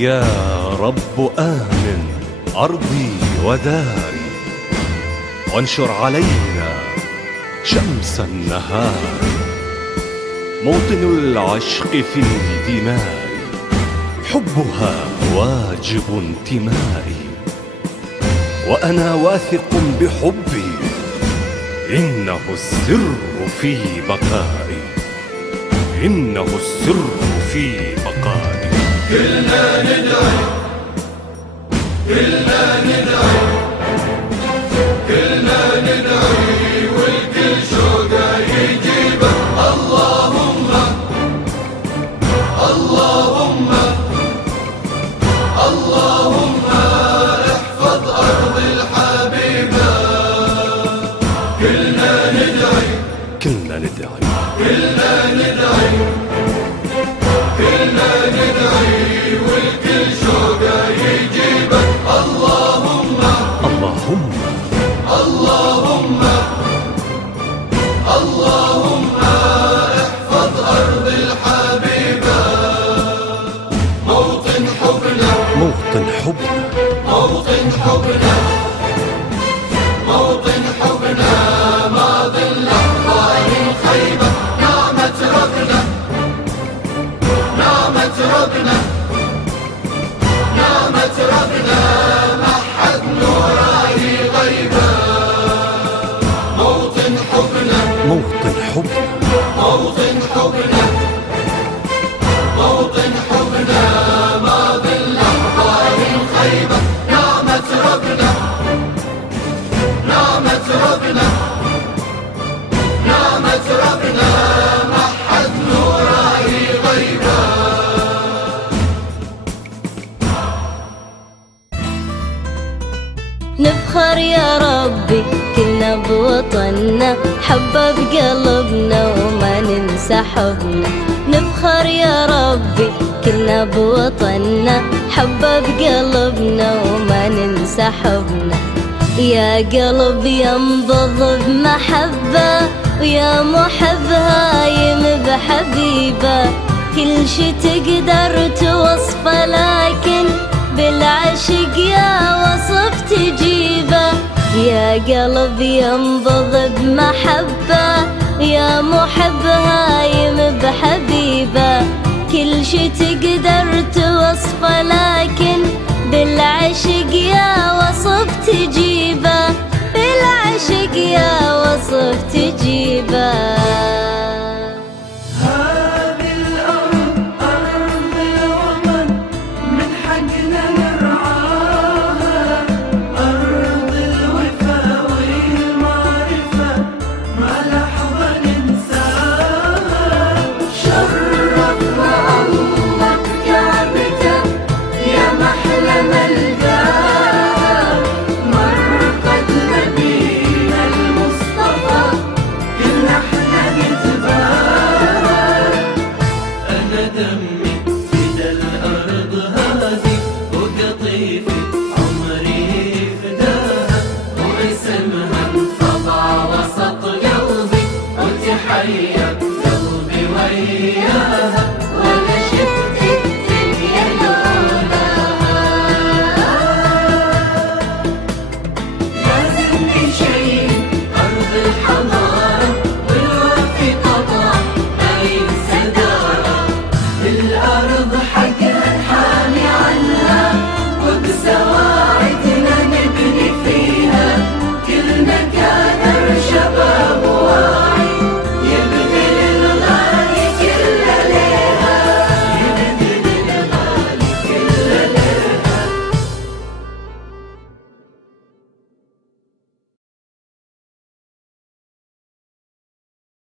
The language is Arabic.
يا رب آمن أرضي وداري، وانشر علينا شمس النهار. موطن العشق في الدماء، حبها واجب انتمائي، وأنا واثق بحبي، إنه السر في بقائي، إنه السر في بقائي. كلنا ندعي، كلنا ندعي، كلنا ندعي، والكل شوقه يجيبه. اللهم اللهم اللهم احفظ أرض الحبيبة. كلنا ندعي، كلنا ندعي، كلنا ندعي، كلنا ندعي، والكل شوقه يجيبه. اللهم اللهم اللهم اللهم احفظ أرض الحبيبة. موطن حبنا، موطن حبنا، موطن حبنا، موطن حبنا، ما ظل أحضان خيبة. نامت ربنا، نامت ربنا، نامت ربنا، محد نوره غيبة. موطن حبنا، موطن حبنا، موطن حبنا، موطن حبنا، ما ظل أحضان خيبة. نامت ربنا، نامت ربنا، نامت ربنا، محد نوره غيبة. نفخر يا ربي كلنا بوطننا، حبة بقلبنا وما ننسى حبنا. نفخر يا ربي كلنا بوطننا، حبة بقلبنا وما ننسى حبنا. يا قلب ينبض بمحبة، ويا محب هايم بحبيبة. كل شي تقدر توصفه، لكن بالعشق يا وصف تجيبه. يا قلب ينبض بمحبة، يا محب هايم بحبيبة. كل شي تقدر توصفه، لكن بالعشق يا وصف تجيبه. بالعشق يا وصف تجيبه.